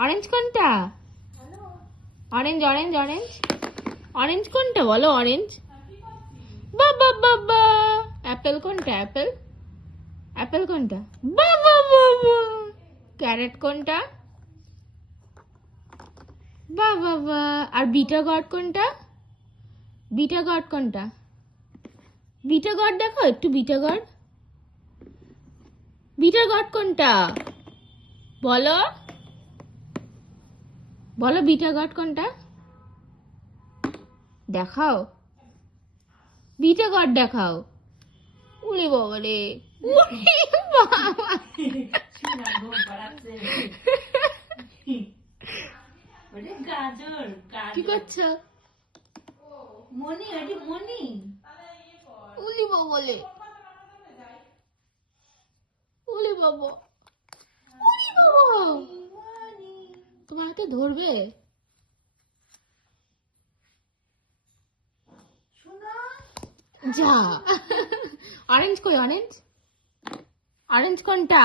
Orange কোনটা? Orange orange orange orange কোনটা বলো? অরেঞ্জ। বাবা বাবা। অ্যাপেল কোনটা? অ্যাপেল। অ্যাপেল কোনটা? বাবা বাবা। ক্যারেট কোনটা? বাবা বাবা। আর বিটা গড কোনটা? বিটা গড কোনটা? বিটা গড দেখো একটু, বিটা গড। বিটা গড কোনটা বলো? বলো বিটা গড কোনটা? দেখাও, বিটা গড দেখাও। উলি বাবা রে, উলি বাবা। কি করছো? মনি, ওটি মনি। উলি বাবা রে, উলি বাবা, উলি বাবা। তোমার হাতে ধরবে? যা। অরেঞ্জ কই? অরেঞ্জ। অরেঞ্জ কোনটা?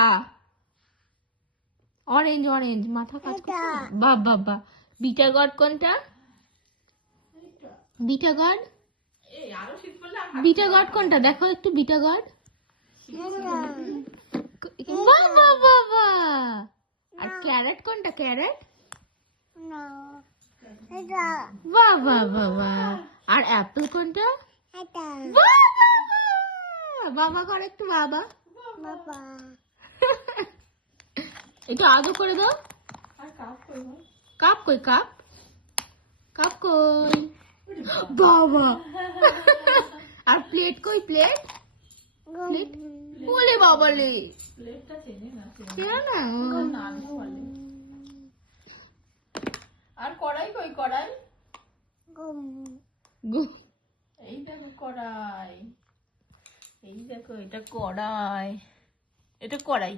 অরেঞ্জ অরেঞ্জ মাথা কাজ করছে। বাহ বাহ বাহ। বিটা গড কোনটা? Beta god. বিটা গড কোনটা দেখো একটু, বিটা গড। বাহ বাহ বাহ বাহ। আর ক্যারেট কোনটা? ক্যারেট। বাহ বাহ বাহ বাহ। আর অ্যাপেল কোনটা? বাহ বাহ বাহ। বাবা কর একটু, বাবা। একটু আদর করে দাও। কাপ কই? কাপ। কাপ কই? বাবা। আর প্লেট কই? প্লেট। প্লেট। ওলে বাবা লে। চেনো না? আর কড়াই কই? কড়াই। গু- এই দেখো কড়াই। এই দেখো এটা কড়াই, এটা কড়াই।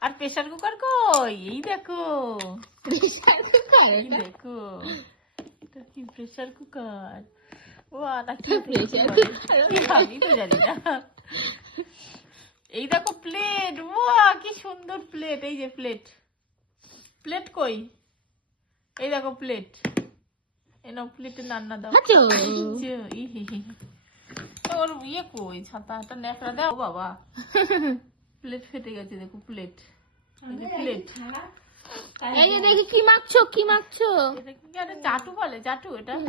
আর প্রেসার কুকার কই? এই দেখো, প্রেসার কুকার এই এটা? দেখো, এটা কি প্রেসার কুকার? ও নাকি প্রেসার কুকার আমি তো জানি না। এই দেখো প্লেট, ওয়া কি সুন্দর প্লেট। এই যে প্লেট, প্লেট কই? এই দেখো প্লেট। এনো প্লেটে রান্না দাও। আচ্ছা। ওর ইয়ে কই? ছাতাটা ন্যাকড়া দাও বাবা। প্লেট ফেটে গেছে দেখো, প্লেট। এই যে প্লেট। এই যে দেখি কি মাখছো, কি মাখছো? এটা কি আরে চাটু বলে? চাটু এটা?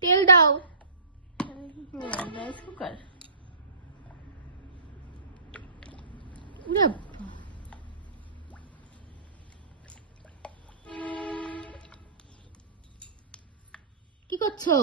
তেল দাও। Rice cooker. উরে, কি করছো?